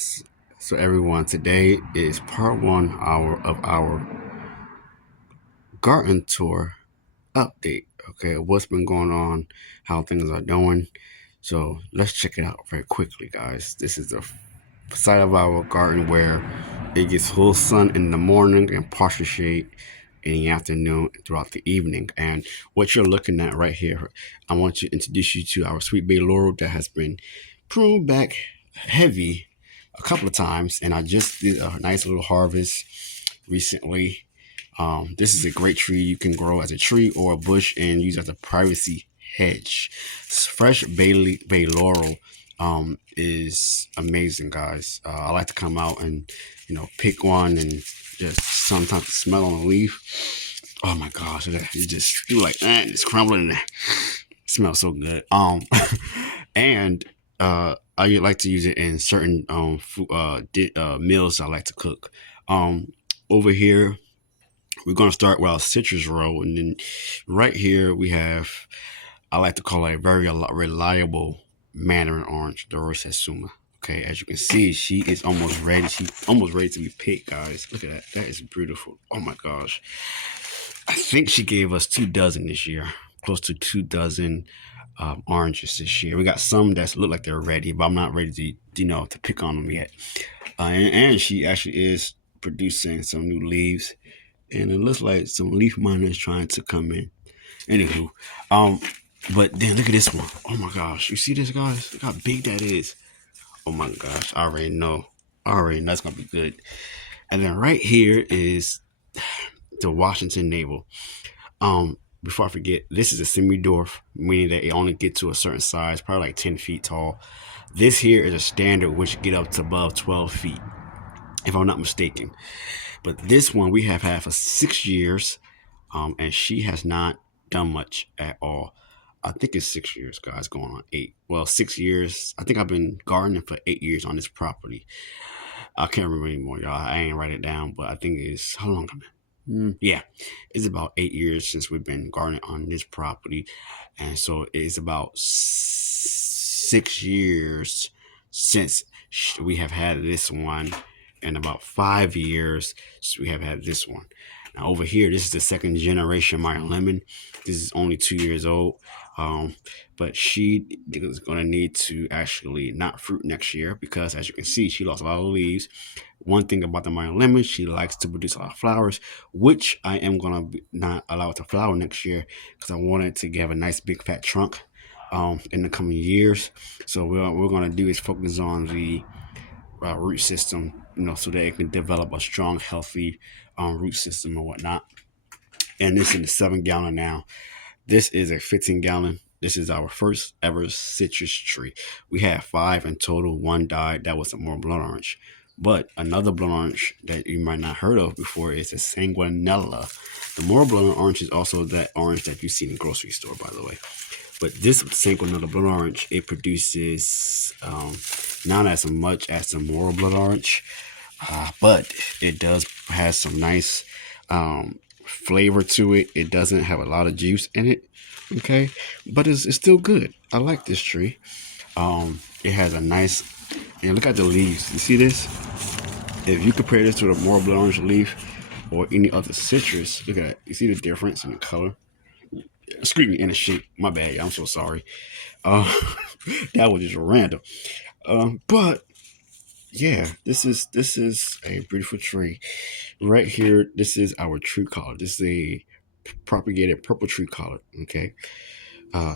So everyone, today is part one of our garden tour update. Okay, what's been going on, how things are doing. So let's check it out very quickly, guys. This is the side of our garden where it gets full sun in the morning and partial shade in the afternoon and throughout the evening. And what you're looking at right here, I want to introduce you to our sweet bay laurel that has been pruned back heavy a couple of times, and I just did a nice little harvest recently. This is a great tree you can grow as a tree or a bush and use as a privacy hedge. Fresh bay laurel is amazing, guys. I like to come out and pick one and just sometimes smell on the leaf. Oh my gosh, you just feel like it's crumbling. It smells so good. And I like to use it in certain meals I like to cook. Over here we're going to start with our citrus row, and then right here we have, I like to call it a very reliable mandarin orange, the Rosasuma. Okay, as you can see, she is almost ready. She's almost ready to be picked, guys. Look at that. That is beautiful. Oh my gosh. I think she gave us 2 dozen this year, close to 2 dozen oranges this year. We got some that look like they're ready, but I'm not ready to pick on them yet. And she actually is producing some new leaves, and it looks like some leaf miners trying to come in. Anywho, but then look at this one. Oh my gosh, you see this, guys? Look how big that is. Oh my gosh, I already know. That's gonna be good. And then right here is the Washington navel. Before I forget, this is a semi-dwarf, meaning that it only gets to a certain size, probably like 10 feet tall. This here is a standard, which get up to above 12 feet, if I'm not mistaken. But this one we have had for 6 years, and she has not done much at all. I think it's 6 years, guys, going on 8. Well, 6 years. I think I've been gardening for 8 years on this property. I can't remember anymore, y'all. I ain't write it down, but I think it's how long? Yeah, it's about 8 years since we've been gardening on this property, and so it's about 6 years since we have had this one, and about 5 years since we have had this one. Now over here, this is the second generation Meyer Lemon. This is only 2 years old, but she is going to need to actually not fruit next year because, as you can see, she lost a lot of leaves. One thing about the Meyer Lemon, she likes to produce a lot of flowers, which I am going to not allow it to flower next year because I want it to have a nice big fat trunk in the coming years. So what we're going to do is focus on the root system, so that it can develop a strong, healthy root system and whatnot. And this is the 7 gallon now. This is a 15 gallon. This is our first ever citrus tree. We had 5 in total. One died. That was a more blood orange. But another blood orange that you might not heard of before is a sanguinella. The more blood orange is also that orange that you see in the grocery store, by the way. But this sanguinella blood orange, it produces not as much as the moral blood orange, but it does has some nice flavor to it. It doesn't have a lot of juice in it, okay, but it's still good. I like this tree. It has a nice, and look at the leaves. You see this? If you compare this to the moral blood orange leaf or any other citrus, look at it. You see the difference in the color? Excuse me, in the shape. My bad. I'm so sorry. Uh, that was just random. But yeah, this is a beautiful tree. Right here, this is our tree collard. This is a propagated purple tree collard. Okay.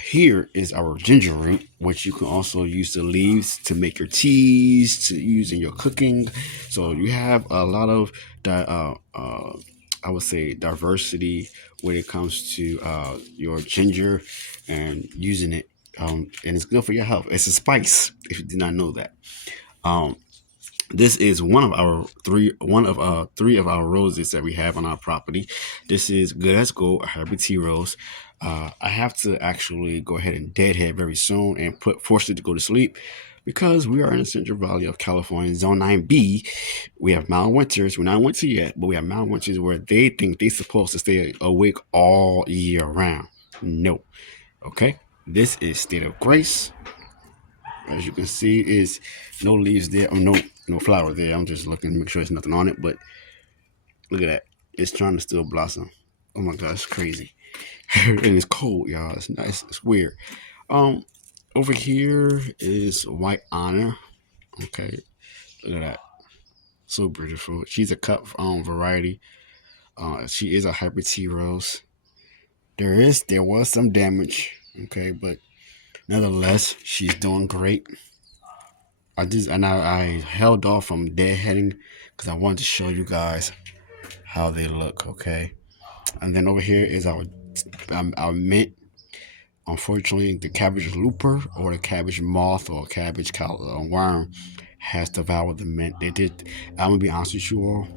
Here is our ginger root, which you can also use the leaves to make your teas, to use in your cooking. So you have a lot of I would say diversity when it comes to your ginger and using it. And it's good for your health. It's a spice, if you did not know that. Um, this is one of three of our roses that we have on our property. This is Good as Gold, a hybrid tea rose. I have to actually go ahead and deadhead very soon and force it to go to sleep because we are in the Central Valley of California, Zone 9B. We have mild winters. We're not in winter yet, but we have mild winters where they think they're supposed to stay awake all year round. No. Okay? This is State of Grace. As you can see, is no leaves there, or no flower there. I'm just looking to make sure there's nothing on it, but look at that. It's trying to still blossom. Oh my god, it's crazy. And it's cold, y'all. It's nice. It's weird. Um, Over here is White Honor. Okay, look at that. So beautiful. She's a cut variety. She is a hybrid tea rose. There was some damage. Okay, but nevertheless, she's doing great. I held off from deadheading because I wanted to show you guys how they look. Okay, and then over here is our mint. Unfortunately, the cabbage looper or the cabbage moth or worm has devoured the mint. They did. I'm gonna be honest with you all.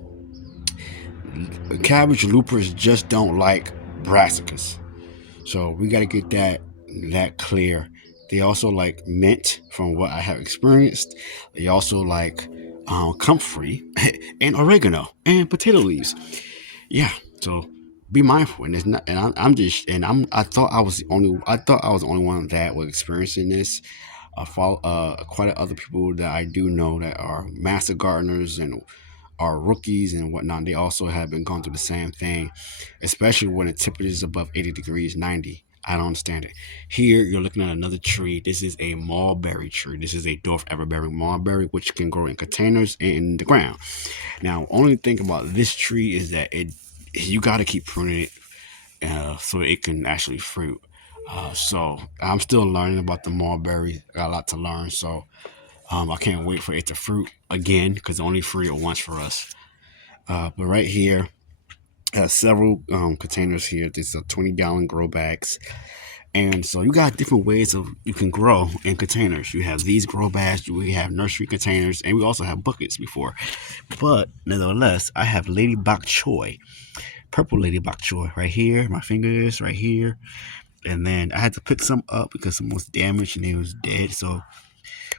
Cabbage loopers just don't like brassicas, so we got to get that clear. They also like mint, from what I have experienced. They also like comfrey and oregano and potato leaves. Yeah, so be mindful, and it's not. And I'm just, and I'm. I thought I was the only. I thought I was the only one that was experiencing this. I follow quite other people that I do know that are master gardeners and are rookies and whatnot. They also have been going through the same thing, especially when the temperature is above 80 degrees, 90. I don't understand it. Here, you're looking at another tree. This is a mulberry tree. This is a dwarf everberry mulberry, which can grow in containers and in the ground. Now, only thing about this tree is that you got to keep pruning it so it can actually fruit. So I'm still learning about the mulberry. I got a lot to learn. So I can't wait for it to fruit again because it only fruited once for us. But right here, several containers here. These are 20-gallon grow bags. And so you got different ways of you can grow in containers. You have these grow bags, we have nursery containers, and we also have buckets before. But nevertheless, I have Lady Bok Choy, purple Lady Bok Choy right here. My finger is right here. And then I had to pick some up because some was damaged and it was dead. So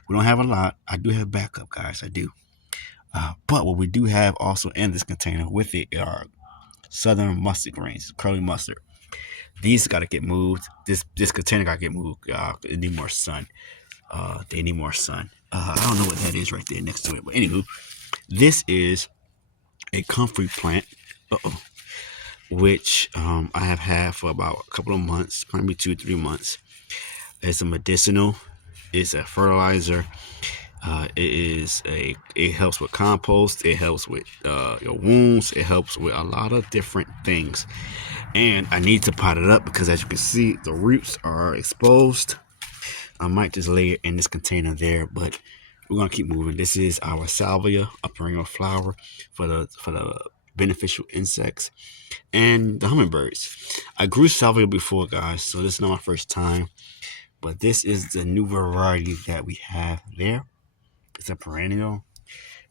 we don't have a lot. I do have backup, guys. I do. But what we do have also in this container with it are southern mustard greens, curly mustard. These got to get moved. This container got to get moved. It need more sun. They need more sun. I don't know what that is right there next to it. But anywho, this is a comfrey plant, which I have had for about a couple of months, probably 2-3 months. It's a medicinal. It's a fertilizer. It helps with compost. It helps with your wounds. It helps with a lot of different things. And I need to pot it up because, as you can see, the roots are exposed. I might just lay it in this container there, but we're gonna keep moving. This is our salvia, a perennial flower for the beneficial insects and the hummingbirds. I grew salvia before, guys, so this is not my first time. But this is the new variety that we have there. It's a perennial,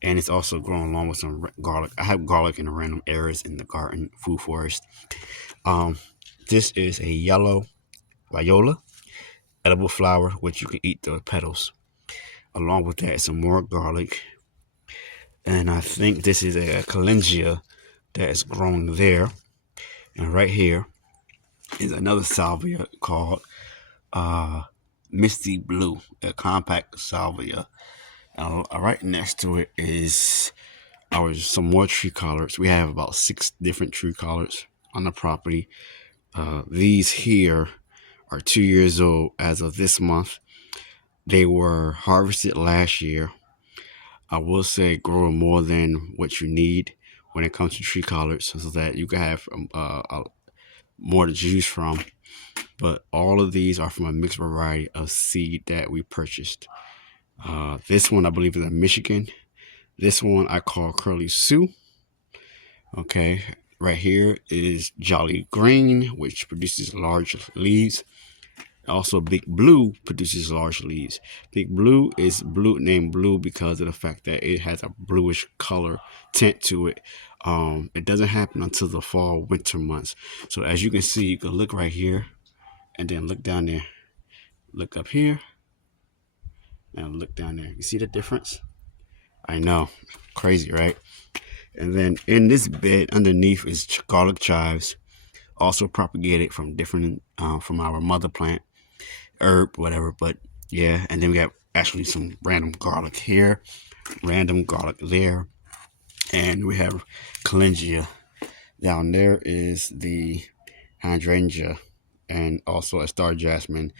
and it's also growing along with some garlic. I have garlic in random areas in the garden food forest. This is a yellow viola edible flower, which you can eat the petals. Along with that, some more garlic, and I think this is a calengia that is growing there. And right here is another salvia called Misty Blue, a compact salvia. Right next to it is some more tree collards. We have about 6 different tree collards on the property. These here are 2 years old as of this month. They were harvested last year. I will say growing more than what you need when it comes to tree collards so that you can have more to choose from. But all of these are from a mixed variety of seed that we purchased. This one I believe is in Michigan. This one I call Curly Sue. Okay, right here is Jolly Green, which produces large leaves. Also, Big Blue produces large leaves. Big Blue is named blue because of the fact that it has a bluish color tint to it. It doesn't happen until the fall, winter months. So as you can see, you can look right here and then look down there. Look up here and look down there. You see the difference? I know, crazy, right? And then in this bed underneath is garlic chives, also propagated from different from our mother plant, herb, whatever. But yeah, and then we got actually some random garlic here, random garlic there, and we have calendula. Down there is the hydrangea and also a star jasmine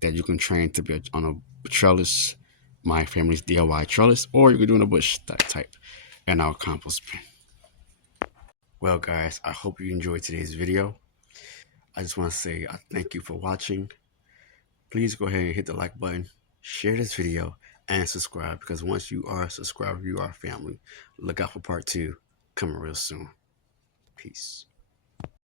that you can train to be on a trellis, my family's DIY trellis, or you can do in a bush that type, and our compost bin. Well, guys, I hope you enjoyed today's video. I just want to say I thank you for watching. Please go ahead and hit the like button, share this video, and subscribe, because once you are a subscriber, you are family. Look out for part 2 coming real soon. Peace.